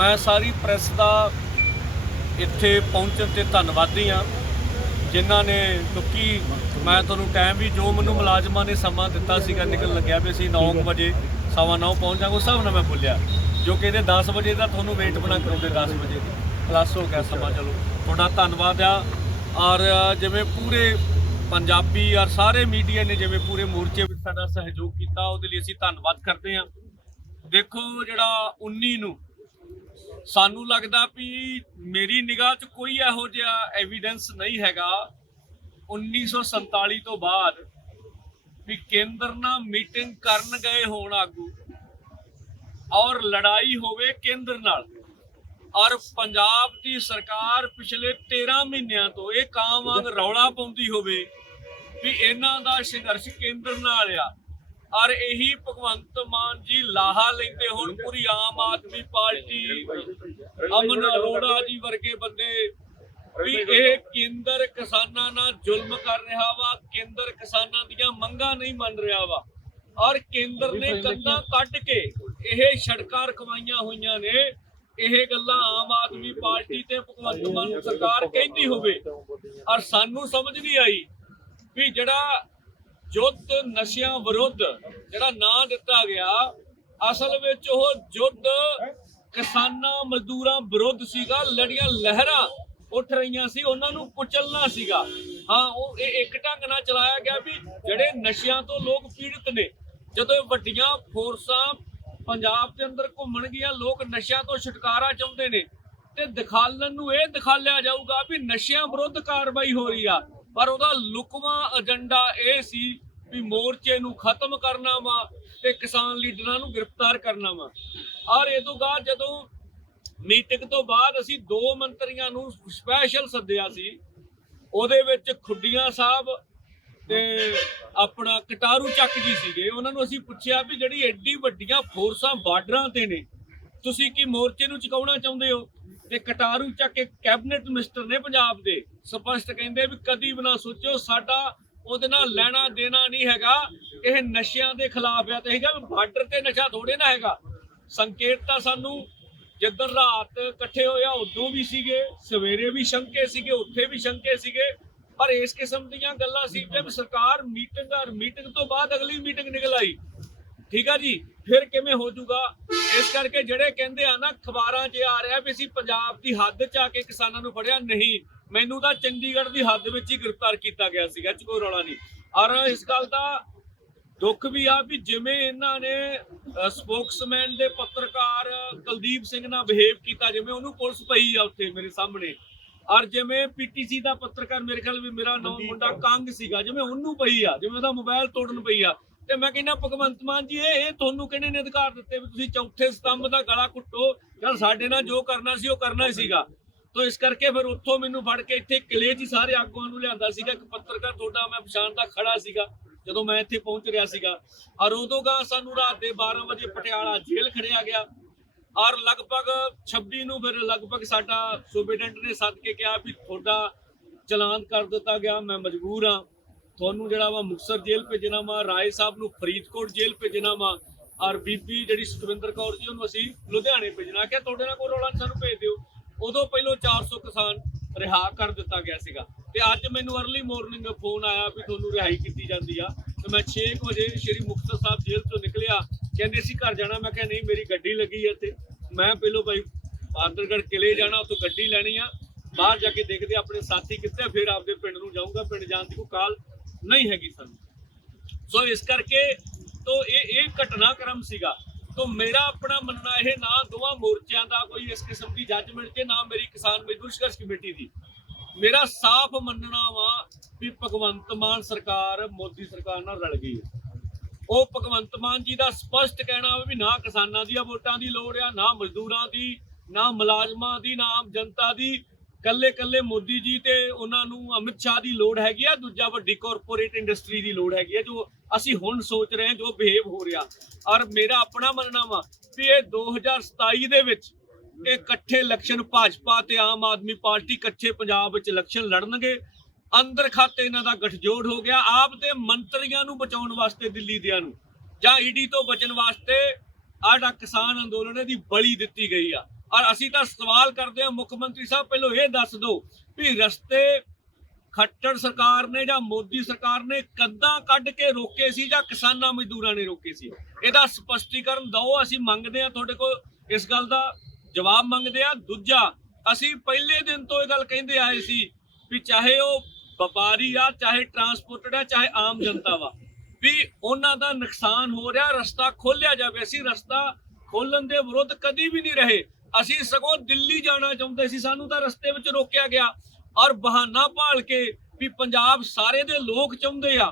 ਮੈਂ ਸਾਰੀ ਪ੍ਰੈਸ ਦਾ ਇੱਥੇ ਪਹੁੰਚਣ ਤੇ ਧੰਨਵਾਦੀ ਆ ਜਿਨ੍ਹਾਂ ਨੇ ਕਿਉਂਕਿ ਮੈਂ ਤੁਹਾਨੂੰ ਟਾਈਮ ਵੀ ਜੋ ਮੈਨੂੰ ਮੁਲਾਜ਼ਮਾਂ ਨੇ ਸਮਾਂ ਦਿੱਤਾ ਸੀਗਾ ਨਿਕਲ ਲੱਗਿਆ ਵੀ ਅਸੀਂ 9 ਵਜੇ ਸਵਾ ਨੌ ਪਹੁੰਚ ਜਾਵਾਂਗੇ ਉਸ ਹਿਸਾਬ ਨਾਲ ਮੈਂ ਬੋਲਿਆ ਜੋ ਕਹਿੰਦੇ 10 ਵਜੇ ਦਾ ਤੁਹਾਨੂੰ ਵੇਟ ਬਣਾ ਕਰੋਗੇ 10 ਵਜੇ ਪਲੱਸ ਹੋ ਗਿਆ ਸਮਾਂ ਚਲੋ। ਤੁਹਾਡਾ ਧੰਨਵਾਦ ਆ ਔਰ ਜਿਵੇਂ ਪੂਰੇ ਪੰਜਾਬੀ ਔਰ ਸਾਰੇ ਮੀਡੀਆ ਨੇ ਜਿਵੇਂ ਪੂਰੇ ਮੋਰਚੇ ਵਿੱਚ ਸਾਡਾ ਸਹਿਯੋਗ ਕੀਤਾ ਉਹਦੇ ਲਈ ਅਸੀਂ ਧੰਨਵਾਦ ਕਰਦੇ ਹਾਂ। ਦੇਖੋ ਜਿਹੜਾ 19 ਨੂੰ ਸਾਨੂੰ ਲੱਗਦਾ ਵੀ ਮੇਰੀ ਨਿਗਾਹ 'ਚ ਕੋਈ ਇਹੋ ਜਿਹਾ ਐਵੀਡੈਂਸ ਨਹੀਂ ਹੈਗਾ। 1947 ਤੋਂ ਬਾਅਦ ਵੀ ਕੇਂਦਰ ਨਾਲ ਮੀਟਿੰਗ ਕਰਨ ਗਏ ਹੋਣ ਆਗੂ ਔਰ ਲੜਾਈ ਹੋਵੇ ਕੇਂਦਰ ਨਾਲ ਔਰ ਪੰਜਾਬ ਦੀ ਸਰਕਾਰ ਪਿਛਲੇ 13 ਮਹੀਨਿਆਂ ਤੋਂ ਇਹ ਕਾਂ ਵਾਂਗ ਰੌਲਾ ਪਾਉਂਦੀ ਹੋਵੇ ਵੀ ਇਹਨਾਂ ਦਾ ਸੰਘਰਸ਼ ਕੇਂਦਰ ਨਾਲ ਆ। ਔਰ ਇਹੀ ਭਗਵੰਤ ਮਾਨ ਜੀ ਲਾਹਾ ਲੈਂਦੇ ਹੁਣ, ਪੂਰੀ ਆਮ ਆਦਮੀ ਪਾਰਟੀ, ਅਮਨ ਅਰੋੜਾ ਜੀ ਵਰਗੇ ਬੰਦੇ ਵੀ ਇਹ ਕੇਂਦਰ ਕਿਸਾਨਾਂ ਨਾਲ ਜ਼ੁਲਮ ਕਰ ਰਿਹਾ ਵਾ, ਕੇਂਦਰ ਕਿਸਾਨਾਂ ਦੀਆਂ ਮੰਗਾਂ ਨਹੀਂ ਮੰਨ ਰਿਹਾ ਵਾ। ਔਰ ਕੇਂਦਰ ਨੇ ਕੰਧਾਂ ਕੱਢ ਕੇ ਇਹ ਸੜਕਾਂ ਰਖਵਾਈਆਂ ਹੋਈਆਂ ਨੇ। ਇਹ ਗੱਲਾਂ ਆਮ ਆਦਮੀ ਪਾਰਟੀ ਤੇ ਭਗਵੰਤ ਮਾਨ ਸਰਕਾਰ ਕਹਿੰਦੀ ਹੋਵੇ। ਔਰ ਸਾਨੂੰ ਸਮਝ ਨਹੀਂ ਆਈ ਵੀ ਜਿਹੜਾ ਯੁੱਧ ਨਸ਼ਿਆਂ ਵਿਰੁੱਧ ਜਿਹੜਾ ਨਾਂ ਦਿੱਤਾ ਗਿਆ, ਅਸਲ ਵਿੱਚ ਉਹ ਯੁੱਧ ਕਿਸਾਨਾਂ ਮਜ਼ਦੂਰਾਂ ਵਿਰੁੱਧ ਸੀਗਾ, ਲੜੀਆਂ ਲਹਿਰਾਂ ਉੱਠ ਰਹੀਆਂ ਸੀ, ਉਹਨਾਂ ਨੂੰ ਕੁਚਲਣਾ ਸੀਗਾ। ਹਾਂ, ਉਹ ਇਹ ਇੱਕ ਢੰਗ ਨਾਲ ਚਲਾਇਆ ਗਿਆ ਵੀ ਜਿਹੜੇ ਨਸ਼ਿਆਂ ਤੋਂ ਲੋਕ ਪੀੜਤ ਨੇ, ਜਦੋਂ ਇਹ ਵੱਡੀਆਂ ਫੋਰਸਾਂ ਪੰਜਾਬ ਦੇ ਅੰਦਰ ਘੁੰਮਣਗੀਆਂ ਲੋਕ ਨਸ਼ਿਆਂ ਤੋਂ ਛੁਟਕਾਰਾ ਚਾਹੁੰਦੇ ਨੇ ਤੇ ਦਿਖਾਲਣ ਨੂੰ ਇਹ ਦਿਖਾਲਿਆ ਜਾਊਗਾ ਵੀ ਨਸ਼ਿਆਂ ਵਿਰੁੱਧ ਕਾਰਵਾਈ ਹੋ ਰਹੀ ਆ। ਪਰ ਉਹਦਾ ਲੁਕਵਾਂ ਏਜੰਡਾ ਇਹ ਸੀ ਵੀ ਮੋਰਚੇ ਨੂੰ ਖਤਮ ਕਰਨਾ ਵਾ ਤੇ ਕਿਸਾਨ ਲੀਡਰਾਂ ਨੂੰ ਗ੍ਰਿਫਤਾਰ ਕਰਨਾ ਵਾ। ਔਰ ਇਹ ਤੋਂ ਬਾਅਦ ਜਦੋਂ ਮੀਟਿੰਗ ਤੋਂ ਬਾਅਦ ਅਸੀਂ ਦੋ ਮੰਤਰੀਆਂ ਨੂੰ ਸਪੈਸ਼ਲ ਸੱਦਿਆ ਸੀ, ਉਹਦੇ ਵਿੱਚ ਖੁੱਡੀਆਂ ਸਾਹਿਬ ਤੇ ਆਪਣਾ ਕਟਾਰੂ ਚੱਕ ਜੀ ਸੀਗੇ। ਉਹਨਾਂ ਨੂੰ ਅਸੀਂ ਪੁੱਛਿਆ ਵੀ ਜਿਹੜੀ ਐਡੀ ਵੱਡੀਆਂ ਫੋਰਸਾਂ ਬਾਰਡਰਾਂ ਤੇ ਨੇ, ਤੁਸੀਂ ਕੀ ਮੋਰਚੇ ਨੂੰ ਚੁਕਾਉਣਾ ਚਾਹੁੰਦੇ ਹੋ? ਤੇ ਕਟਾਰੂ ਚੱਕ ਕੇ ਕੈਬਨਿਟ ਮਿਨਿਸਟਰ ਨੇ ਪੰਜਾਬ ਦੇ ਸਪਸ਼ਟ ਕਹਿੰਦੇ ਵੀ ਕਦੀ ਵੀ ਨਾ ਸੋਚੋ ਸਾਡਾ ਉਹਦੇ ਨਾਲ ਲੈਣਾ ਦੇਣਾ ਨਹੀਂ ਹੈਗਾ। ਇਹ ਨਸ਼ਿਆਂ ਦੇ ਖਿਲਾਫ ਆ ਤੇ ਹੈਗਾ ਬਾਰਡਰ ਤੇ ਨਸ਼ਾ ਥੋੜੇ ਨਾ ਹੈਗਾ। ਸੰਕੇਤ ਤਾਂ ਸਾਨੂੰ ਜਦੋਂ ਰਾਤ ਇਕੱਠੇ ਹੋਇਆ ਉਦੋਂ ਵੀ ਸੀਗੇ, ਸਵੇਰੇ ਵੀ ਸ਼ੰਕੇ ਸੀਗੇ, ਉੱਥੇ ਵੀ ਸ਼ੰਕੇ ਸੀਗੇ। ਪਰ ਇਸ ਕਿਸਮ ਦੀਆਂ ਗੱਲਾਂ ਸੀ ਕਿ ਵੀ ਸਰਕਾਰ ਮੀਟਿੰਗ ਔਰ ਮੀਟਿੰਗ ਤੋਂ ਬਾਅਦ ਅਗਲੀ ਮੀਟਿੰਗ ਨਿਕਲ ਆਈ। ਠੀਕ ਆ ਜੀ ਫਿਰ ਕਿਵੇਂ ਹੋ ਜਾਊਗਾ? ਇਸ ਕਰਕੇ ਜਿਹੜੇ ਕਹਿੰਦੇ ਆ ਨਾ ਖਬਰਾਂ 'ਚ ਆ ਰਿਹਾ ਵੀ ਅਸੀਂ ਪੰਜਾਬ ਦੀ ਹੱਦ 'ਚ ਆ ਕੇ ਕਿਸਾਨਾਂ ਨੂੰ ਫੜਿਆ ਨਹੀਂ। ਮੈਨੂੰ ਤਾਂ ਚੰਡੀਗੜ੍ਹ ਦੀ ਹੱਦ ਵਿੱਚ ਹੀ ਗ੍ਰਿਫਤਾਰ ਕੀਤਾ ਗਿਆ ਸੀਗਾ ਚ ਕੋਈ ਰੌਲਾ ਨਹੀਂ। ਔਰ ਇਸ ਗੱਲ ਦਾ ਦੁੱਖ ਵੀ ਆ ਵੀ ਜਿਵੇਂ ਇਹਨਾਂ ਨੇ ਸਪੋਕਸਮੈਨ ਦੇ ਪੱਤਰਕਾਰ ਕੁਲਦੀਪ ਸਿੰਘ ਨਾਲ ਬਿਹੇਵ ਕੀਤਾ ਜਿਵੇਂ ਉਹਨੂੰ ਪੁਲਿਸ ਪਈ ਆ ਉੱਥੇ ਮੇਰੇ ਸਾਹਮਣੇ। ਔਰ ਜਿਵੇਂ ਪੀਟੀਸੀ ਦਾ ਪੱਤਰਕਾਰ ਮੇਰੇ ਖਿਆਲ ਵੀ ਮੇਰਾ ਨਾਮ ਮੁੰਡਾ ਕੰਗ ਸੀਗਾ ਜਿਵੇਂ ਉਹਨੂੰ ਪਈ ਆ ਜਿਵੇਂ ਉਹਦਾ ਮੋਬਾਈਲ ਤੋੜਨ ਪਈ ਆ। ਤੇ ਮੈਂ ਕਹਿੰਦਾ, ਭਗਵੰਤ ਮਾਨ ਜੀ, ਇਹ ਇਹ ਤੁਹਾਨੂੰ ਕਿਹਨੇ ਨੇ ਅਧਿਕਾਰ ਦਿੱਤੇ ਵੀ ਤੁਸੀਂ ਚੌਥੇ ਸਤੰਭ ਦਾ ਗਲਾ ਕੁੱਟੋ ਚਲ ਸਾਡੇ ਨਾਲ ਜੋ ਕਰਨਾ ਸੀ, ਉਹ ਕਰਨਾ ਹੀ ਸੀਗਾ। ਤੋ ਇਸ ਕਰਕੇ ਫਿਰ ਉੱਥੋਂ ਮੈਨੂੰ ਫੜ ਕੇ ਇੱਥੇ ਕਿਲੇ 'ਚ ਸਾਰੇ ਆਗੂਆਂ ਨੂੰ ਲਿਆਂਦਾ ਸੀਗਾ। ਇੱਕ ਪੱਤਰਕਾਰ ਤੁਹਾਡਾ ਮੈਂ ਪਛਾਣਦਾ ਖੜਾ ਸੀਗਾ, ਜਦੋਂ ਮੈਂ ਇੱਥੇ ਪਹੁੰਚ ਰਿਹਾ ਸੀਗਾ। ਔਰ ਉਦੋਂ ਗਾ ਸਾਨੂੰ ਰਾਤ ਦੇ 12 ਵਜੇ ਪਟਿਆਲਾ ਜੇਲ੍ਹ ਖੜਿਆ ਗਿਆ। ਔਰ ਲਗਭਗ 26 ਨੂੰ ਫਿਰ ਲਗਭਗ ਸਾਡਾ ਸੁਬੇਡੈਂਟ ਨੇ ਸੱਦ ਕੇ ਕਿਹਾ ਵੀ ਤੁਹਾਡਾ ਚਲਾਨ ਕਰ ਦਿੱਤਾ ਗਿਆ, ਮੈਂ ਮਜਬੂਰ ਹਾਂ। ਤੁਹਾਨੂੰ ਜਿਹੜਾ ਵਾ ਮੁਕਸਰ ਜੇਲ੍ਹ ਭੇਜਣਾ ਵਾ, ਰਾਏ ਸਾਹਿਬ ਨੂੰ ਫਰੀਦਕੋਟ ਜੇਲ੍ਹ ਭੇਜਣਾ ਵਾ, ਔਰ ਬੀਬੀ ਜਿਹੜੀ ਸੁਖਵਿੰਦਰ ਕੌਰ ਜੀ ਉਹਨੂੰ ਅਸੀਂ ਲੁਧਿਆਣੇ ਭੇਜਣਾ। ਕਿ ਤੁਹਾਡੇ ਨਾਲ ਕੋਈ ਰੌਲਾ ਸਾਨੂੰ ਭੇਜ ਦਿਓ। ਉਦੋਂ ਪਹਿਲੋਂ 400 ਕਿਸਾਨ ਰਿਹਾ ਕਰ ਦਿੱਤਾ ਗਿਆ ਸੀਗਾ। ਤੇ ਅੱਜ ਮੈਨੂੰ ਅਰਲੀ ਮਾਰਨਿੰਗ ਫੋਨ ਆਇਆ ਵੀ ਤੁਹਾਨੂੰ ਰਿਹਾਈ ਕੀਤੀ ਜਾਂਦੀ ਆ। ਤੇ ਮੈਂ 6 ਵਜੇ ਸ਼੍ਰੀ ਮੁਕਤਸਰ ਸਾਹਿਬ ਜੇਲ੍ਹ ਤੋਂ ਨਿਕਲਿਆ। ਕਹਿੰਦੇ ਸੀ ਘਰ ਜਾਣਾ। ਮੈਂ ਕਿਹਾ ਨਹੀਂ, ਮੇਰੀ ਗੱਡੀ ਲੱਗੀ ਹੈ ਤੇ ਮੈਂ ਪਹਿਲੋਂ ਭਾਈ ਬਾਦਰਗੜ੍ਹ ਕਿਲੇ ਜਾਣਾ, ਉੱਥੋਂ ਗੱਡੀ ਲੈਣੀ ਆ। ਬਾਹਰ ਜਾ ਕੇ ਦੇਖਦੇ ਆਪਣੇ ਸਾਥੀ ਕਿੱਥੇ ਫਿਰ ਆਪਦੇ ਪਿੰਡ ਨੂੰ ਜਾਊਂਗਾ। ਪਿੰਡ ਜਾਣ ਦੀ ਕੋਈ ਕਾਲ ਨਹੀਂ ਹੈਗੀ ਸਾਨੂੰ। ਸੋ ਇਸ ਕਰਕੇ ਤੋਂ ਇਹ ਇਹ ਘਟਨਾਕ੍ਰਮ ਸੀਗਾ। ਤੋਂ ਮੇਰਾ ਆਪਣਾ ਮੰਨਣਾ ਇਹ ਨਾ ਦੋਵਾਂ ਮੋਰਚਿਆਂ ਦਾ ਕੋਈ ਇਸ ਕਿਸਮ ਦੀ ਜੱਜਮੈਂਟ ਤੇ ਨਾ ਮੇਰੀ ਕਿਸਾਨ ਮਜ਼ਦੂਰ ਸੰਘਰਸ਼ ਕਮੇਟੀ ਦੀ। ਮੇਰਾ ਸਾਫ਼ ਮੰਨਣਾ ਵਾ ਵੀ ਭਗਵੰਤ ਮਾਨ ਸਰਕਾਰ ਮੋਦੀ ਸਰਕਾਰ ਨਾਲ ਰਲ ਗਈ ਹੈ। ਉਹ ਭਗਵੰਤ ਮਾਨ ਜੀ ਦਾ ਸਪਸ਼ਟ ਕਹਿਣਾ ਵਾ ਵੀ ਨਾ ਕਿਸਾਨਾਂ ਦੀਆਂ ਵੋਟਾਂ ਦੀ ਲੋੜ ਆ, ਨਾ ਮਜ਼ਦੂਰਾਂ ਦੀ, ਨਾ ਮੁਲਾਜ਼ਮਾਂ ਦੀ, ਨਾ ਆਮ ਜਨਤਾ ਦੀ। ਕੱਲੇ ਕੱਲੇ ਮੋਦੀ ਜੀ ਤੇ ਉਹਨਾਂ ਨੂੰ ਅਮਿਤ ਸ਼ਾਹ ਦੀ ਲੋੜ ਹੈਗੀ ਆ, ਦੂਜਾ ਵੱਡੀ ਕਾਰਪੋਰੇਟ ਇੰਡਸਟਰੀ ਦੀ ਲੋੜ ਹੈਗੀ ਆ, ਜੋ ਅਸੀਂ ਹੁਣ ਸੋਚ ਰਹੇ ਹਾਂ, ਜੋ ਬਿਹੇਵ ਹੋ ਰਿਹਾ। ਔਰ ਮੇਰਾ ਆਪਣਾ ਮੰਨਣਾ ਵਾ ਵੀ ਇਹ 2027 ਦੇ ਵਿੱਚ ਇਹ ਇਕੱਠੇ ਇਲੈਕਸ਼ਨ ਭਾਜਪਾ ਤੇ ਆਮ ਆਦਮੀ ਪਾਰਟੀ ਇਕੱਠੇ ਪੰਜਾਬ ਵਿੱਚ ਇਲੈਕਸ਼ਨ ਲੜਨਗੇ। ਅੰਦਰ ਖਾਤੇ ਇਹਨਾਂ ਦਾ ਗਠਜੋੜ ਹੋ ਗਿਆ, ਆਪ ਦੇ ਮੰਤਰੀਆਂ ਨੂੰ ਬਚਾਉਣ ਵਾਸਤੇ ਦਿੱਲੀ ਦਿਆਂ ਨੂੰ। ਜਾਂ ਈਡੀ ਤੋਂ ਬਚਣ ਵਾਸਤੇ ਆੜਾ ਕਿਸਾਨ ਅੰਦੋਲਨ ਦੀ ਬਲੀ ਦਿੱਤੀ ਗਈ ਆ। ਔਰ ਅਸੀਂ ਤਾਂ ਸਵਾਲ ਕਰਦੇ ਹਾਂ, ਮੁੱਖ ਮੰਤਰੀ ਸਾਹਿਬ, ਪਹਿਲਾਂ ਇਹ ਦੱਸ ਦਿਓ ਵੀ ਰਸਤੇ ਖੱਟੜ ਸਰਕਾਰ ਨੇ ਜਾਂ ਮੋਦੀ ਸਰਕਾਰ ਨੇ ਕੱਦਾਂ ਕੱਢ ਕੇ ਰੋਕੇ ਸੀ ਜਾਂ ਕਿਸਾਨਾਂ ਮਜ਼ਦੂਰਾਂ ਨੇ ਰੋਕੇ ਸੀ? ਇਹਦਾ ਸਪਸ਼ਟੀਕਰਨ ਦਿਓ, ਅਸੀਂ ਮੰਗਦੇ ਹਾਂ ਤੁਹਾਡੇ ਕੋਲ ਇਸ ਗੱਲ ਦਾ ਜਵਾਬ ਮੰਗਦੇ ਆ ਦੂਜਾ, ਅਸੀਂ ਪਹਿਲੇ ਦਿਨ ਤੋਂ ਇਹ ਗੱਲ ਕਹਿੰਦੇ ਆਏ ਸੀ ਵੀ ਚਾਹੇ ਉਹ ਵਪਾਰੀ ਆ, ਚਾਹੇ ਟਰਾਂਸਪੋਰਟਡ ਆ, ਚਾਹੇ ਆਮ ਜਨਤਾ ਵਾ, ਵੀ ਉਹਨਾਂ ਦਾ ਨੁਕਸਾਨ ਹੋ ਰਿਹਾ, ਰਸਤਾ ਖੋਲਿਆ ਜਾਵੇ। ਅਸੀਂ ਰਸਤਾ ਖੋਲਣ ਦੇ ਵਿਰੁੱਧ ਕਦੀ ਵੀ ਨਹੀਂ ਰਹੇ। ਅਸੀਂ ਸਗੋਂ ਦਿੱਲੀ ਜਾਣਾ ਚਾਹੁੰਦੇ ਸੀ, ਸਾਨੂੰ ਤਾਂ ਰਸਤੇ ਵਿੱਚ ਰੋਕਿਆ ਗਿਆ। ਔਰ ਬਹਾਨਾ ਭਾਲ ਕੇ ਵੀ ਪੰਜਾਬ ਸਾਰੇ ਦੇ ਲੋਕ ਚਾਹੁੰਦੇ ਆ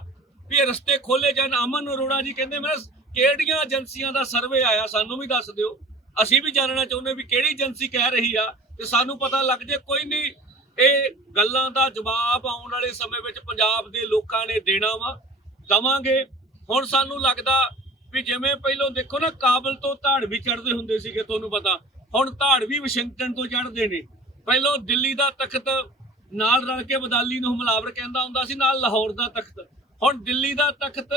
ਵੀ ਰਸਤੇ ਖੋਲੇ ਜਾਣ। ਅਮਨ ਅਰੋੜਾ ਜੀ ਕਹਿੰਦੇ, ਮੈਂ ਕਿਹੜੀਆਂ ਏਜੰਸੀਆਂ ਦਾ ਸਰਵੇ ਆਇਆ, ਸਾਨੂੰ ਵੀ ਦੱਸ ਦਿਓ। ਅਸੀਂ ਵੀ ਜਾਣਨਾ ਚਾਹੁੰਦੇ ਵੀ ਕਿਹੜੀ ਏਜੰਸੀ ਕਹਿ ਰਹੀ ਆ ਤੇ ਸਾਨੂੰ ਪਤਾ ਲੱਗ ਜੇ ਕੋਈ ਨਹੀਂ। ਇਹ ਗੱਲਾਂ ਦਾ ਜਵਾਬ ਆਉਣ ਵਾਲੇ ਸਮੇਂ ਵਿੱਚ ਪੰਜਾਬ ਦੇ ਲੋਕਾਂ ਨੇ ਦੇਣਾ ਵਾ। ਦਵਾਂਗੇ। ਹੁਣ ਸਾਨੂੰ ਲੱਗਦਾ ਵੀ ਜਿਵੇਂ ਪਹਿਲਾਂ ਦੇਖੋ ਨਾ, ਕਾਬਲ ਤੋਂ ਧਾੜ ਵੀ ਚੜਦੇ ਹੁੰਦੇ ਸੀਗੇ, ਤੁਹਾਨੂੰ ਪਤਾ। ਹੁਣ ਧਾੜ ਵਾਸ਼ਿੰਗਟਨ ਤੋਂ ਚੜਦੇ ਨੇ। ਪਹਿਲਾਂ ਦਿੱਲੀ ਦਾ ਤਖਤ ਨਾਲ ਰਲ ਕੇ ਅਬਦਾਲੀ ਨੂੰ ਹਮਲਾਵਰ ਕਹਿੰਦਾ ਹੁੰਦਾ ਸੀ, ਨਾਲ ਲਾਹੌਰ ਦਾ ਤਖਤ। ਹੁਣ ਦਿੱਲੀ ਦਾ ਤਖਤ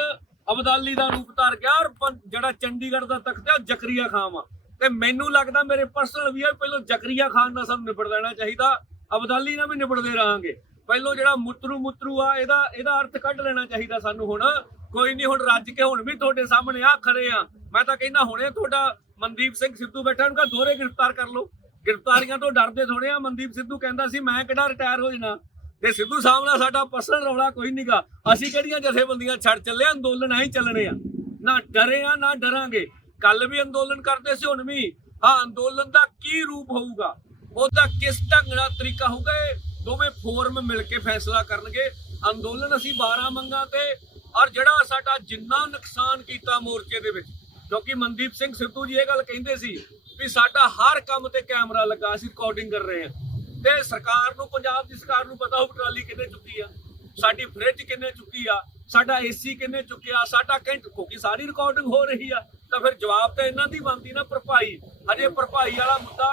ਅਬਦਾਲੀ ਦਾ ਰੂਪ ਧਾਰ ਗਿਆ ਔਰ ਜਿਹੜਾ ਚੰਡੀਗੜ੍ਹ ਦਾ ਤਖਤ ਹੈ ਉਹ ਜ਼ਕਰੀਆ ਖਾਨ ਵਾ ਤੇ ਮੈਨੂੰ ਲੱਗਦਾ ਮੇਰੇ ਪਰਸਨਲ ਵੀ ਹੈ ਪਹਿਲਾਂ ਜ਼ਕਰੀਆ ਖਾਨ ਨਾਲ ਸਾਨੂੰ ਨਿਬੜ ਲੈਣਾ ਚਾਹੀਦਾ, ਅਬਦਾਲੀ ਨਾਲ ਵੀ ਨਿਬੜਦੇ ਰਹਾਂਗੇ। ਪਹਿਲਾਂ ਜਿਹੜਾ ਮੁੱਤਰੂ ਮੁੱਤਰੂ ਆ, ਇਹਦਾ ਇਹਦਾ ਅਰਥ ਕੱਢ ਲੈਣਾ ਚਾਹੀਦਾ ਸਾਨੂੰ ਹੁਣ। ਕੋਈ ਨਹੀਂ ਹੁਣ ਰੱਜ ਕੇ ਹੁਣ ਵੀ ਤੁਹਾਡੇ ਸਾਹਮਣੇ ਆ, ਖੜੇ ਆ। ਮੈਂ ਤਾਂ ਕਹਿੰਦਾ ਹੁਣੇ ਤੁਹਾਡਾ ਮਨਦੀਪ ਸਿੰਘ ਸਿੱਧੂ ਬੈਠਾ, ਉਹਨੂੰ ਦੋਰੇ ਗ੍ਰਿਫਤਾਰ ਕਰ ਲਓ। ਗ੍ਰਿਫਤਾਰੀਆਂ ਤੋਂ ਡਰਦੇ ਥੋੜੇ ਆ। ਮਨਦੀਪ ਸਿੱਧੂ ਕਹਿੰਦਾ ਸੀ, ਮੈਂ ਕਿਹੜਾ ਰਿਟਾਇਰ ਹੋ ਜਾਣਾ? ਤੇ ਸਿੱਧੂ ਸਾਹਿਬ ਨਾਲ ਸਾਡਾ ਪਰਸਨਲ ਰੌਲਾ ਕੋਈ ਨਹੀਂਗਾ ਅਸੀਂ ਕਿਹੜੀਆਂ ਜਥੇਬੰਦੀਆਂ ਛੱਡ ਚੱਲੇ ਅੰਦੋਲਨ ਆਈ ਚੱਲਣੇ ਆ। ਨਾ ਡਰੇ ਆ, ਨਾ ਡਰਾਂਗੇ। ਕੱਲ ਵੀ ਅੰਦੋਲਨ ਕਰਦੇ ਸੀ, ਹੁਣ ਵੀ। ਹਾਂ, ਅੰਦੋਲਨ ਦਾ ਕੀ ਰੂਪ ਹੋਊਗਾ? ਉਹਦਾ ਕਿਸ ਢੰਗ ਨਾਲ ਤਰੀਕਾ ਹੋਊਗਾ? ਇਹ ਦੋਵੇਂ ਫੋਰਮ ਮਿਲ ਕੇ ਫੈਸਲਾ ਕਰਨਗੇ। ਅੰਦੋਲਨ ਅਸੀਂ 12 ਮੰਗਾਂ ਤੇ, ਔਰ ਜਿਹੜਾ ਸਾਡਾ ਜਿੰਨਾ ਨੁਕਸਾਨ ਕੀਤਾ ਮੋਰਚੇ ਦੇ ਵਿੱਚ ਕਿਉਂਕਿ ਮਨਦੀਪ ਸਿੰਘ ਸਿੱਧੂ ਜੀ ਇਹ ਗੱਲ ਕਹਿੰਦੇ ਸੀ ਵੀ ਸਾਡਾ ਹਰ ਕੰਮ ਤੇ ਕੈਮਰਾ ਲੱਗਾ, ਅਸੀਂ ਰਿਕਾਰਡਿੰਗ ਕਰ ਰਹੇ ਹਾਂ। ਤੇ ਸਰਕਾਰ ਨੂੰ, ਪੰਜਾਬ ਦੀ ਸਰਕਾਰ ਨੂੰ ਪਤਾ ਹੋਊ ਟਰਾਲੀ ਕਿੰਨੇ ਚੁੱਕੀ ਆ, ਸਾਡੀ ਫ੍ਰਿਜ ਕਿੰਨੇ ਚੁੱਕੀ ਆ, ਸਾਡਾ ਏਸੀ ਕਿੰਨੇ ਚੁੱਕਿਆ, ਸਾਡਾ ਘੰਟ ਕਿਉਂਕਿ ਸਾਰੀ ਰਿਕਾਰਡਿੰਗ ਹੋ ਰਹੀ ਆ, ਤਾਂ ਫਿਰ ਜਵਾਬ ਤਾਂ ਇਹਨਾਂ ਦੀ ਬਣਦੀ ਨਾ ਭਰਪਾਈ। ਹਜੇ ਭਰਪਾਈ ਵਾਲਾ ਮੁੱਦਾ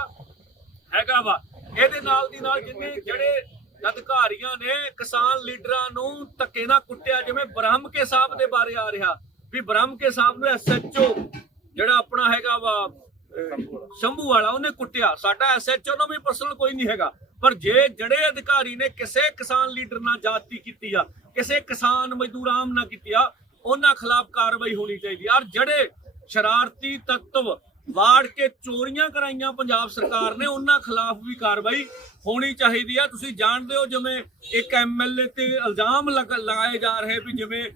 ਹੈਗਾ ਵਾ। ਇਹਦੇ ਨਾਲ ਦੀ ਨਾਲ ਜਿੰਨੇ ਜਿਹੜੇ ਅਧਿਕਾਰੀਆਂ ਨੇ ਕਿਸਾਨ ਲੀਡਰਾਂ ਨੂੰ ਧੱਕੇ ਨਾਲ ਕੁੱਟਿਆ, ਜਿਵੇਂ ਬ੍ਰਹਮ ਕੇ ਸਾਹਿਬ ਦੇ ਬਾਰੇ ਆ ਰਿਹਾ ਵੀ ਬ੍ਰਹਮ ਕੇ ਸਾਹਿਬ ਨੂੰ ਐਸਐਚਓ ਜਿਹੜਾ ਆਪਣਾ ਹੈਗਾ ਵਾ ਸ਼ੰਭੂ ਵਾਲਾ, ਉਹਨੇ ਕੁੱਟਿਆ। ਸਾਡਾ ਐਸਐਚਓ ਨੂੰ ਵੀ ਪਰਸਨਲ ਕੋਈ ਨਹੀਂ ਹੈਗਾ। ਪਰ ਜੇ ਜਿਹੜੇ ਅਧਿਕਾਰੀ ਨੇ ਕਿਸੇ ਕਿਸਾਨ ਲੀਡਰ ਨਾਲ ਜਾਤੀ ਕੀਤੀ ਆ, ਕਿਸੇ ਕਿਸਾਨ ਮਜ਼ਦੂਰ ਆਮ ਨਾਲ ਕੀਤੀ ਆ, ਉਹਨਾਂ ਖਿਲਾਫ ਕਾਰਵਾਈ ਹੋਣੀ ਚਾਹੀਦੀ ਆ। ਔਰ ਜਿਹੜੇ ਸ਼ਰਾਰਤੀ ਤੱਤਵ ਵਾੜ ਕੇ ਚੋਰੀਆਂ ਕਰਾਈਆਂ ਪੰਜਾਬ ਸਰਕਾਰ ਨੇ, ਉਹਨਾਂ ਖਿਲਾਫ ਵੀ ਕਾਰਵਾਈ ਹੋਣੀ ਚਾਹੀਦੀ ਆ। ਤੁਸੀਂ ਜਾਣਦੇ ਹੋ ਜਿਵੇਂ ਇੱਕ ਐਮਐਲਏ ਤੇ ਇਲਜ਼ਾਮ ਲਗ- ਲਗਾਏ ਜਾ ਰਹੇ ਵੀ ਜਿਵੇਂ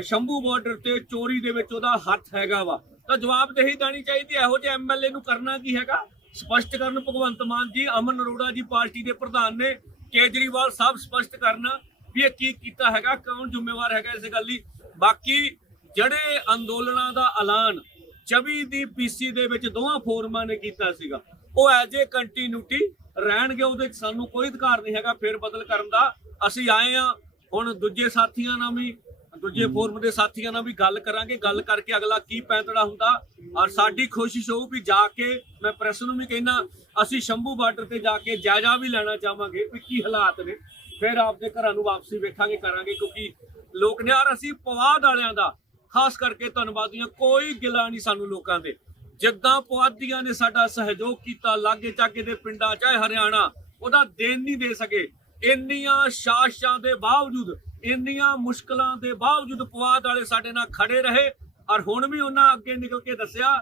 ਸ਼ੰਭੂ ਬਾਰਡਰ ਤੇ ਚੋਰੀ ਦੇ ਵਿੱਚ ਉਹਦਾ ਹੱਥ ਹੈਗਾ ਵਾ। ਤਾਂ ਜਵਾਬਦੇਹੀ ਦੇਣੀ ਚਾਹੀਦੀ ਇਹੋ ਜਿਹੇ ਐਮਐਲਏ ਨੂੰ ਕਰਨਾ ਕੀ ਹੈਗਾ? ਸਪਸ਼ਟ ਕਰਨ ਭਗਵੰਤ ਮਾਨ ਜੀ, ਅਮਨ ਅਰੋੜਾ ਜੀ ਪਾਰਟੀ ਦੇ ਪ੍ਰਧਾਨ ਨੇ ਕੇਜਰੀਵਾਲ ਸਾਹਿਬ ਸਪਸ਼ਟ ਕਰਨਾ ਵੀ ਇਹ ਕੀ ਕੀਤਾ ਹੈਗਾ, ਕੌਣ ਜ਼ਿੰਮੇਵਾਰ ਹੈਗਾ ਇਸ ਗੱਲ ਲਈ। ਬਾਕੀ ਜਿਹੜੇ ਅੰਦੋਲਨਾਂ ਦਾ ਐਲਾਨ 24 ਦੀ ਪੀਸੀ ਦੇ ਵਿੱਚ ਦੋਵਾਂ ਫੋਰਮਾਂ ਨੇ ਕੀਤਾ ਸੀਗਾ, ਉਹ ਐਜ ਏ ਕੰਟੀਨਿਊਟੀ ਰਹਿਣਗੇ, ਉਹਦੇ ਵਿੱਚ ਸਾਨੂੰ ਕੋਈ ਅਧਿਕਾਰ ਨਹੀਂ ਹੈਗਾ ਫੇਰ ਬਦਲ ਕਰਨ ਦਾ। ਅਸੀਂ ਆਏ ਆ ਹੁਣ ਦੂਜੇ ਸਾਥੀਆਂ ਨਾਲ ਵੀ ਦੂਜੇ ਫੋਰਮ ਦੇ ਸਾਥੀਆਂ ਨਾਲ ਵੀ ਗੱਲ ਕਰਾਂਗੇ ਗੱਲ ਕਰਕੇ ਅਗਲਾ ਕੀ ਪੈਂਤੜਾ ਹੁੰਦਾ। ਔਰ ਸਾਡੀ ਕੋਸ਼ਿਸ਼ ਹੋਊ ਵੀ ਜਾ ਕੇ ਮੈਂ ਪ੍ਰੈਸ ਨੂੰ ਵੀ ਕਹਿਣਾ ਅਸੀਂ ਸ਼ੰਭੂ ਬਾਰਡਰ ਤੇ ਜਾ ਕੇ ਜਾਇਜ਼ਾ ਵੀ ਲੈਣਾ ਚਾਹਾਂਗੇ ਵੀ ਕੀ ਹਾਲਾਤ ਨੇ। ਫਿਰ ਆਪਦੇ ਘਰਾਂ ਨੂੰ ਵਾਪਸੀ ਵੇਖਾਂਗੇ ਕਰਾਂਗੇ ਕਿਉਂਕਿ ਲੋਕ ਨੇ ਯਾਰ ਅਸੀਂ ਪਵਾਦ ਵਾਲਿਆਂ ਦਾ ਖਾਸ ਕਰਕੇ ਧੰਨਵਾਦੀਆਂ ਕੋਈ ਗਿਲਾ ਨਹੀਂ ਸਾਨੂੰ ਲੋਕਾਂ ਦੇ। ਜਿੱਦਾਂ ਪੁਆਧੀਆਂ ਨੇ ਸਾਡਾ ਸਹਿਯੋਗ ਕੀਤਾ ਲਾਗੇ ਚਾਗੇ ਦੇ ਪਿੰਡਾਂ ਚਾਹੇ ਹਰਿਆਣਾ ਉਹਦਾ ਦੇਣ ਨਹੀਂ ਦੇ ਸਕੇ। ਇੰਨੀਆਂ ਸ਼ਾਸ਼ਾਂ ਦੇ ਬਾਵਜੂਦ ਇੰਨੀਆਂ ਮੁਸ਼ਕਲਾਂ ਦੇ ਬਾਵਜੂਦ ਪੁਆਧ ਵਾਲੇ ਸਾਡੇ ਨਾਲ ਖੜੇ ਰਹੇ। ਔਰ ਹੁਣ ਵੀ ਉਹਨਾਂ ਅੱਗੇ ਨਿਕਲ ਕੇ ਦੱਸਿਆ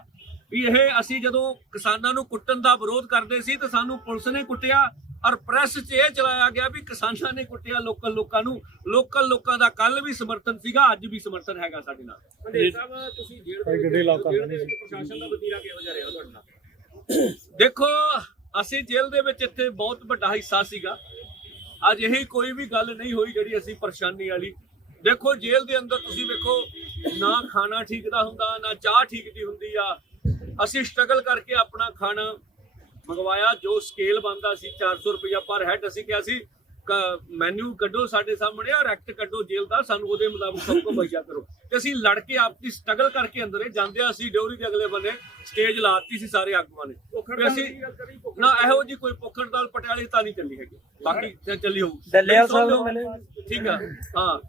ਵੀ ਇਹ ਅਸੀਂ ਜਦੋਂ ਕਿਸਾਨਾਂ ਨੂੰ ਕੁੱਟਣ ਦਾ ਵਿਰੋਧ ਕਰਦੇ ਸੀ ਤਾਂ ਸਾਨੂੰ ਪੁਲਿਸ ਨੇ ਕੁੱਟਿਆ ਔਰ ਪ੍ਰੈਸ 'ਚ ਇਹ ਚਲਾਇਆ ਗਿਆ ਵੀ ਕਿਸਾਨਾਂ ਨੇ ਕੁੱਟਿਆ ਲੋਕਲ ਲੋਕਾਂ ਨੂੰ। ਲੋਕਲ ਲੋਕਾਂ ਦਾ ਕੱਲ ਵੀ ਸਮਰਥਨ ਸੀਗਾ ਅੱਜ ਵੀ ਸਮਰਥਨ ਹੈਗਾ ਸਾਡੇ ਨਾਲ? ਦੇਖੋ ਅਸੀਂ ਜੇਲ੍ਹ ਦੇ ਵਿੱਚ ਇੱਥੇ ਬਹੁਤ ਵੱਡਾ ਹਿੱਸਾ ਸੀਗਾ। ਅੱਜ ਇਹ ਕੋਈ ਵੀ ਗੱਲ ਨਹੀਂ ਹੋਈ ਜਿਹੜੀ ਅਸੀਂ ਪਰੇਸ਼ਾਨੀ ਵਾਲੀ। ਦੇਖੋ, ਜੇਲ੍ਹ ਦੇ ਅੰਦਰ ਤੁਸੀਂ ਵੇਖੋ, ਨਾ ਖਾਣਾ ਠੀਕ ਦਾ ਹੁੰਦਾ, ਨਾ ਚਾਹ ਠੀਕ ਦੀ ਹੁੰਦੀ ਆ। ਅਸੀਂ ਸਟਰਗਲ ਕਰਕੇ ਆਪਣਾ ਖਾਣਾ ਮੰਗਵਾਇਆ, ਜੋ ਸਕੇਲ ਬੰਦਾ ਸੀ 400 ਰੁਪਇਆ ਪਰ ਹੈਡ ਅਸੀਂ ਕਿਹਾ ਸੀ ਮੈਨੂ ਕੱਢੋ ਸਾਡੇ ਸਾਹਮਣੇ ਔਰ ਐਕਟ ਕੱਢੋ ਜੇਲ੍ਹ ਦਾ ਸਾਨੂੰ ਉਹਦੇ ਮੁਤਾਬਕ ਸਭ ਕੁਝ ਮੁਹੱਈਆ ਕਰੋ। ਤੇ ਅਸੀਂ ਲੜ ਕੇ ਆਪਦੀ ਸਟਰਗਲ ਕਰਕੇ ਅੰਦਰੇ ਜਾਂਦੇ ਅਸੀਂ ਡਿਊਰੀ ਦੇ ਅਗਲੇ ਬੰਨੇ ਸਟੇਜ ਲਾਤੀ ਸੀ ਸਾਰੇ ਆਗੂਆਂ ਨੇ। ਵੀ ਅਸੀਂ ਨਾ ਇਹੋ ਜੀ ਕੋਈ ਪੋਖਰ ਦਾਲ ਪਟਿਆਲੇ ਤਾਂ ਨਹੀਂ ਚੱਲੀ ਹੈਗੀ। ਬਾਕੀ ਤਾਂ ਚੱਲੀ ਹੋਊ ਡੱਲੇਵਾਲ ਸਾਹਿਬ ਠੀਕ ਆ ਹਾਂ।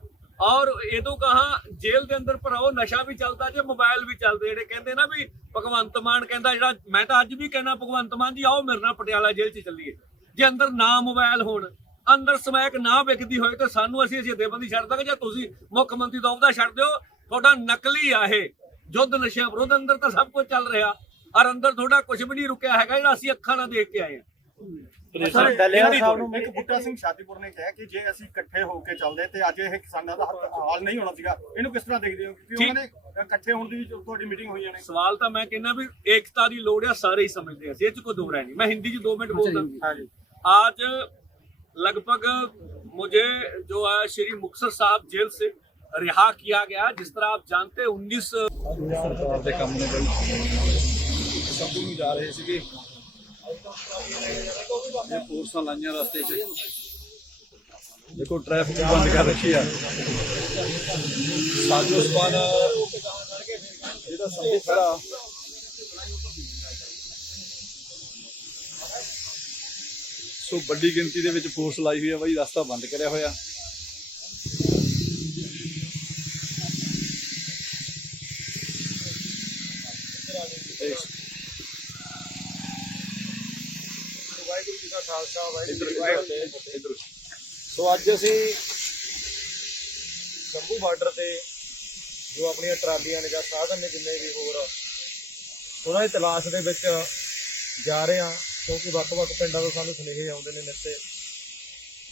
ਔਰ ਇਹ ਤੋਂ ਕਹਾ ਜੇਲ੍ਹ ਦੇ ਅੰਦਰ ਭਰਾਓ ਨਸ਼ਾ ਵੀ ਚੱਲਦਾ ਜੇ ਮੋਬਾਈਲ ਵੀ ਚੱਲਦੇ ਜਿਹੜੇ ਕਹਿੰਦੇ ਨਾ ਵੀ ਭਗਵੰਤ ਮਾਨ ਕਹਿੰਦਾ ਜਿਹੜਾ ਮੈਂ ਤਾਂ ਅੱਜ ਵੀ ਕਹਿੰਦਾ ਭਗਵੰਤ ਮਾਨ ਜੀ ਆਓ ਮੇਰੇ ਨਾਲ ਪਟਿਆਲਾ ਜੇਲ੍ਹ 'ਚ ਚੱਲੀਏ। ਜੇ ਅੰਦਰ ਨਾ ਮੋਬਾਈਲ ਹੋਣ ਅੰਦਰ ਸਮੈਕ ਨਾ ਵਿਕਦੀ ਹੋਏ ਤਾਂ ਸਾਨੂੰ ਅਸੀਂ ਜਥੇਬੰਦੀ ਛੱਡ ਦਾਂਗੇ ਜਾਂ ਤੁਸੀਂ ਮੁੱਖ ਮੰਤਰੀ ਦਾ ਅਹੁਦਾ ਛੱਡ ਦਿਓ। ਤੁਹਾਡਾ ਨਕਲੀ ਆ ਇਹ। ਜੁੱਧ ਨਸ਼ਿਆਂ ਵਿਰੁੱਧ ਅੰਦਰ ਤਾਂ ਸਭ ਕੁਝ ਚੱਲ ਰਿਹਾ। ਔਰ ਅੰਦਰ ਤੁਹਾਡਾ ਕੁਝ ਵੀ ਨਹੀਂ ਰੁਕਿਆ ਹੈਗਾ ਜਿਹੜਾ ਅਸੀਂ ਅੱਖਾਂ ਨਾਲ ਦੇਖ ਕੇ ਆਏ ਹਾਂ। ਇਕੱਠੇ ਹੋ ਕੇ ਚੱਲਦੇ ਤੇ ਅੱਜ ਇਹ ਕਿਸਾਨਾਂ ਦਾ ਹਾਲ ਨਹੀਂ ਹੋਣਾ ਸੀਗਾ। ਇਹਨੂੰ ਕਿਸ ਤਰ੍ਹਾਂ ਦੇਖਦੇ ਹੋਣ ਦੀ ਤੁਹਾਡੀ ਮੀਟਿੰਗ ਹੋਈ ਸਵਾਲ ਤਾਂ ਮੈਂ ਕਹਿੰਦਾ ਵੀ ਏਕਤਾ ਦੀ ਲੋੜ ਆ ਸਾਰੇ ਹੀ ਸਮਝਦੇ ਆ। ਇਹ ਚ ਕੋਈ ਦੋ ਰਹਿ ਨਹੀਂ। ਮੈਂ ਹਿੰਦੀ ਚ 2 ਮਿੰਟ ਬੋਲਦਾ। ਹਾਂ ਜੀ ਅੱਜ लगभग मुझे जो है श्री मुक्तसर साहब जेल से रिहा किया गया जिस तरह आप जानते हैं उन्नीस ਸਰਕਾਰ ਦੇ ਕੰਮ ਨੇ ਬਈ ਸੰਭੂ ਨੂੰ ਜਾ ਰਹੇ ਸੀਗੇ ਇਹ ਫੋਰਸਾਂ ਲਾਈਆਂ ਰਸਤੇ 'ਚ ਦੇਖੋ ਟ੍ਰੈਫਿਕ ਬੰਦ ਕਰ ਰੱਖੀ ਆ ਸਾਜੋ ਸਮਾਨ ਇਹਦਾ ਸੰਭੂ ਖੜਾ ਸੋ ਵੱਡੀ ਗਿਣਤੀ ਦੇ ਵਿੱਚ ਫੋਰਸ ਲਾਈ ਹੋਈ ਹੈ ਬਾਈ, ਰਸਤਾ ਬੰਦ ਕਰਿਆ ਹੋਇਆ। ਵਾਹਿਗੁਰੂ ਜੀ ਦਾ ਖਾਲਸਾ ਵਾਹਿਗੁਰੂ ਜੀ ਸੋ ਅੱਜ ਅਸੀਂ ਸ਼ੰਭੂ ਬਾਰਡਰ ਤੇ ਜੋ ਆਪਣੀਆਂ ਟਰਾਲੀਆਂ ਨੇ ਜਾਂ ਸਾਧਨ ਨੇ ਜਿੰਨੇ ਵੀ ਹੋਰ, ਉਹਨਾਂ ਦੀ ਤਲਾਸ਼ ਦੇ ਵਿੱਚ ਜਾ ਰਹੇ ਹਾਂ। ਕਿਉਂਕਿ ਵੱਖ-ਵੱਖ ਪਿੰਡਾਂ ਤੋਂ ਸਾਨੂੰ ਸੁਨੇਹੇ ਆਉਂਦੇ ਨੇ ਨਿੱਤੇ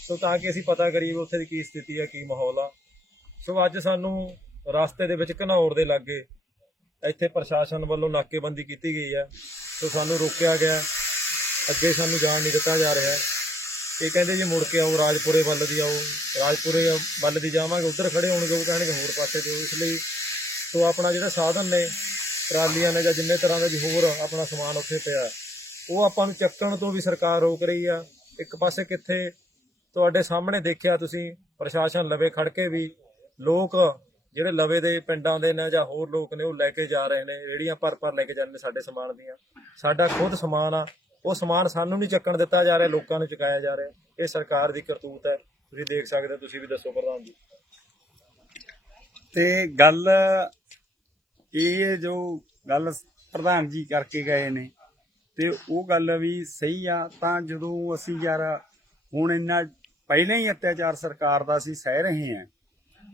ਸੋ ਤਾਂ ਕਿ ਅਸੀਂ ਪਤਾ ਕਰੀਏ ਵੀ ਉੱਥੇ ਦੀ ਕੀ ਸਥਿਤੀ ਆ, ਕੀ ਮਾਹੌਲ ਆ। ਸੋ ਅੱਜ ਸਾਨੂੰ ਰਸਤੇ ਦੇ ਵਿੱਚ ਘਨੌਰ ਦੇ ਲਾਗੇ ਇੱਥੇ ਪ੍ਰਸ਼ਾਸਨ ਵੱਲੋਂ ਨਾਕੇਬੰਦੀ ਕੀਤੀ ਗਈ ਹੈ ਸੋ ਸਾਨੂੰ ਰੋਕਿਆ ਗਿਆ। ਅੱਗੇ ਸਾਨੂੰ ਜਾਣ ਨਹੀਂ ਦਿੱਤਾ ਜਾ ਰਿਹਾ। ਇਹ ਕਹਿੰਦੇ ਜੀ ਮੁੜ ਕੇ ਆਓ, ਰਾਜਪੁਰੇ ਵੱਲ ਦੀ ਆਓ। ਰਾਜਪੁਰੇ ਵੱਲ ਦੀ ਜਾਵਾਂਗੇ, ਉੱਧਰ ਖੜੇ ਹੋਣਗੇ, ਉਹ ਕਹਿਣਗੇ ਹੋਰ ਪਾਸੇ ਤੇ ਇਸ ਲਈ ਸੋ ਆਪਣਾ ਜਿਹੜਾ ਸਾਧਨ ਨੇ, ਟਰਾਲੀਆਂ ਨੇ ਜਾਂ ਜਿੰਨੇ ਤਰ੍ਹਾਂ ਦਾ ਵੀ ਹੋਰ ਆਪਣਾ ਸਮਾਨ ਉੱਥੇ ਪਿਆ। ਉਹ ਆਪਾਂ ਨੂੰ ਚੱਕਣ ਤੋਂ ਵੀ ਸਰਕਾਰ ਰੋਕ ਰਹੀ ਆ। ਇੱਕ ਪਾਸੇ ਕਿੱਥੇ ਤੁਹਾਡੇ ਸਾਹਮਣੇ ਦੇਖਿਆ ਤੁਸੀਂ, ਪ੍ਰਸ਼ਾਸਨ ਲਵੇ ਖੜ ਕੇ ਵੀ ਲੋਕ ਜਿਹੜੇ ਲਵੇ ਦੇ ਪਿੰਡਾਂ ਦੇ ਨੇ ਜਾਂ ਹੋਰ ਲੋਕ ਨੇ, ਉਹ ਲੈ ਕੇ ਜਾ ਰਹੇ ਨੇ ਰੇੜੀਆਂ ਭਰ ਭਰ ਲੈ ਕੇ ਜਾਂਦੇ ਨੇ ਸਾਡੇ ਸਮਾਨ ਦੀਆਂ। ਸਾਡਾ ਖੁਦ ਸਮਾਨ ਆ। ਉਹ ਸਮਾਨ ਸਾਨੂੰ ਨਹੀਂ ਚੱਕਣ ਦਿੱਤਾ ਜਾ ਰਿਹਾ, ਲੋਕਾਂ ਨੂੰ ਚੁਕਾਇਆ ਜਾ ਰਿਹਾ। ਇਹ ਸਰਕਾਰ ਦੀ ਕਰਤੂਤ ਹੈ। ਤੁਸੀਂ ਦੇਖ ਸਕਦੇ ਹੋ, ਤੁਸੀਂ ਵੀ ਦੱਸੋ ਪ੍ਰਧਾਨ ਜੀ। ਤੇ ਗੱਲ ਇਹ ਜੋ ਗੱਲ ਪ੍ਰਧਾਨ ਜੀ ਕਰਕੇ ਗਏ ਨੇ ਤੇ ਉਹ ਗੱਲ ਵੀ ਸਹੀ ਆ, ਤਾਂ ਜਦੋਂ ਅਸੀਂ ਯਾਰ ਹੁਣ ਇੰਨਾ ਪਹਿਲਾਂ ਹੀ ਅਤਿਆਚਾਰ ਸਰਕਾਰ ਦਾ ਅਸੀਂ ਸਹਿ ਰਹੇ ਹਾਂ,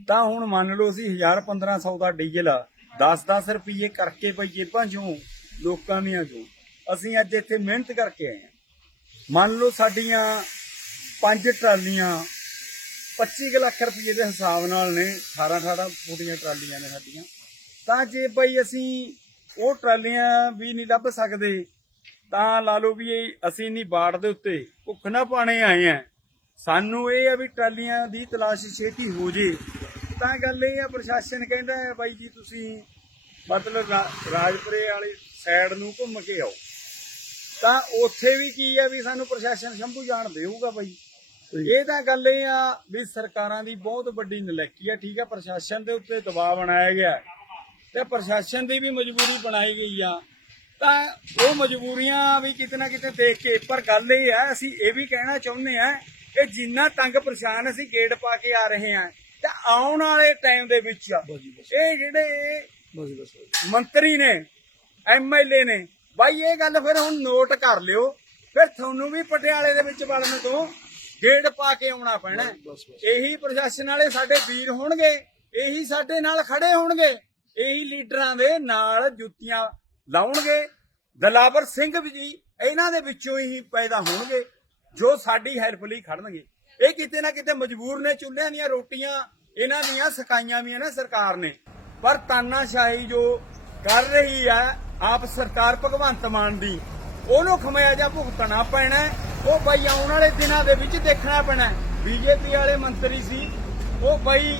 ਤਾਂ ਹੁਣ ਮੰਨ ਲਓ ਅਸੀਂ 1000 1500 ਦਾ ਡੀਜ਼ਲ 10-10 ਰੁਪਏ ਕਰਕੇ ਭਈ ਜੇਬਾਂ ਚੋਂ, ਲੋਕਾਂ ਦੀਆਂ ਚੋਂ, ਅਸੀਂ ਅੱਜ ਇੱਥੇ ਮਿਹਨਤ ਕਰਕੇ ਆਏ ਹਾਂ। ਮੰਨ ਲਓ ਸਾਡੀਆਂ ਪੰਜ ਟਰਾਲੀਆਂ 25 ਕੁ ਲੱਖ ਰੁਪਏ ਦੇ ਹਿਸਾਬ ਨਾਲ ਨੇ 18 18 ਫੁੱਟੀਆਂ ਟਰਾਲੀਆਂ ਨੇ ਸਾਡੀਆਂ, ਤਾਂ ਜੇ ਬਈ ਅਸੀਂ ਉਹ ਟਰਾਲੀਆਂ ਵੀ ਨਹੀਂ ਲੱਭ ਸਕਦੇ ਤਾਂ ਲਾ ਲਓ ਵੀ ਅਸੀਂ ਨਹੀਂ ਬਾੜ ਦੇ ਉੱਤੇ ਭੁੱਖ ਨਾ ਪਾਣੇ ਆਏ ਆ। ਸਾਨੂੰ ਇਹ ਆ ਵੀ ਟਰਾਲੀਆਂ ਦੀ ਤਲਾਸ਼ ਛੇਤੀ ਹੋ ਜੇ। ਤਾਂ ਗੱਲ ਇਹ ਆ ਪ੍ਰਸ਼ਾਸਨ ਕਹਿੰਦਾ ਹੈ ਬਾਈ ਜੀ ਤੁਸੀਂ ਮਤਲਬ ਰਾਜਪੁਰੇ ਵਾਲੀ ਸਾਈਡ ਨੂੰ ਘੁੰਮ ਕੇ ਆਓ। ਤਾਂ ਉੱਥੇ ਵੀ ਕੀ ਆ ਵੀ ਸਾਨੂੰ ਪ੍ਰਸ਼ਾਸਨ ਸ਼ੰਭੂ ਜਾਣ ਦੇਊਗਾ ਬਾਈ। ਇਹ ਤਾਂ ਗੱਲ ਇਹ ਆ ਵੀ ਸਰਕਾਰਾਂ ਦੀ ਬਹੁਤ ਵੱਡੀ ਨਲੈਕੀ ਆ ਠੀਕ ਆ ਪ੍ਰਸ਼ਾਸਨ ਦੇ ਉੱਤੇ ਦਬਾਅ ਬਣਾਇਆ ਗਿਆ। ਤੇ ਪ੍ਰਸ਼ਾਸਨ ਦੀ ਵੀ ਮਜਬੂਰੀ ਬਣਾਈ ਗਈ ਆ। ਤਾਂ ਉਹ ਮਜਬੂਰੀਆਂ ਵੀ ਕਿਤੇ ਨਾ ਕਿਤੇ ਦੇਖ ਕੇ ਪਰ ਗੱਲ ਇਹ ਆ ਅਸੀਂ ਇਹ ਵੀ ਕਹਿਣਾ ਚਾਹੁੰਦੇ ਆ ਕਿ ਜਿੰਨਾ ਤੰਗ ਪਰੇਸ਼ਾਨ ਅਸੀਂ ਗੇਟ ਪਾ ਕੇ ਆ ਰਹੇ ਆ ਤਾਂ ਆਉਣ ਵਾਲੇ ਟਾਈਮ ਦੇ ਵਿੱਚ ਇਹ ਜਿਹੜੇ ਮੰਤਰੀ ਨੇ ਐਮਐਲਏ ਨੇ ਬਾਈ ਇਹ ਗੱਲ ਫਿਰ ਹੁਣ ਨੋਟ ਕਰ ਲਿਓ ਫਿਰ ਤੁਹਾਨੂੰ ਵੀ ਪਟਿਆਲੇ ਦੇ ਵਿੱਚ ਵੜਨ ਤੋਂ ਗੇੜ ਪਾ ਕੇ ਆਉਣਾ ਪੈਣਾ। ਹੈ। ਇਹੀ ਪ੍ਰਸ਼ਾਸਨ ਵਾਲੇ ਸਾਡੇ ਵੀਰ ਹੋਣਗੇ ਇਹੀ ਸਾਡੇ ਨਾਲ ਖੜੇ ਹੋਣਗੇ ਇਹੀ ਲੀਡਰਾਂ ਦੇ ਨਾਲ ਜੁੱਤੀਆਂ ਲਾਉਣਗੇ। ਦਲਾਵਰ ਸਿੰਘ ਵੀ ਜੀ, ਇਹਨਾਂ ਦੇ ਵਿੱਚੋਂ ਹੀ ਪੈਦਾ ਹੋਣਗੇ, ਜੋ ਸਾਡੀ ਹੈਲਪ ਲਈ ਖੜਨਗੇ। ਇਹ ਕਿਤੇ ਨਾ ਕਿਤੇ ਮਜਬੂਰ ਨੇ, ਚੁੱਲ੍ਹਿਆਂ ਦੀਆਂ ਰੋਟੀਆਂ, ਇਹਨਾਂ ਦੀਆਂ ਸਕਾਈਆਂ ਵੀ ਨਾ ਸਰਕਾਰ ਨੇ। ਪਰ ਤਾਨਾਸ਼ਾਹੀ ਜੋ ਕਰ ਰਹੀ ਹੈ, ਆਪ ਸਰਕਾਰ ਭਗਵੰਤ ਮਾਨ ਦੀ, ਉਹਨੂੰ ਖਮਿਆਜਾ ਭੁਗਤਣਾ ਪੈਣਾ ਉਹ ਬਈ ਆਉਣ ਵਾਲੇ ਦਿਨਾਂ ਦੇ ਵਿੱਚ ਦੇਖਣਾ ਪੈਣਾ ਬੀਜੇਪੀ ਵਾਲੇ ਮੰਤਰੀ ਸੀ, ਉਹ ਬਈ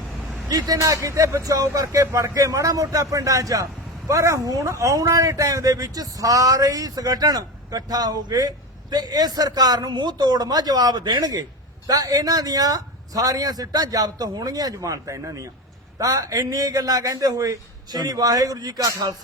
ਕਿਤੇ ਨਾ ਕਿਤੇ ਬਚਾਓ ਕਰਕੇ ਵੜ ਕੇ ਮਾੜਾ ਮੋਟਾ ਪਿੰਡਾਂ 'ਚ ਪਰ ਹੁਣ ਆਉਣ ਵਾਲੇ ਟਾਈਮ ਦੇ ਵਿੱਚ ਸਾਰੇ ਹੀ ਸੰਗਠਨ ਇਕੱਠਾ ਹੋ ਗਏ ਤੇ ਇਹ ਸਰਕਾਰ ਨੂੰ ਮੂੰਹ ਤੋੜਮਾ ਜਵਾਬ ਦੇਣਗੇ। ਤਾਂ ਇਹਨਾਂ ਦੀਆਂ ਸਾਰੀਆਂ ਸਿੱਟਾਂ ਜ਼ਬਤ ਹੋਣਗੀਆਂ ਜ਼ਮਾਨਤਾਂ ਇਹਨਾਂ ਦੀਆਂ। ਤਾਂ ਇੰਨੀ ਗੱਲਾਂ ਕਹਿੰਦੇ ਹੋਏ ਸ੍ਰੀ ਵਾਹਿਗੁਰੂ ਜੀ ਕਾ ਖਾਲਸਾ।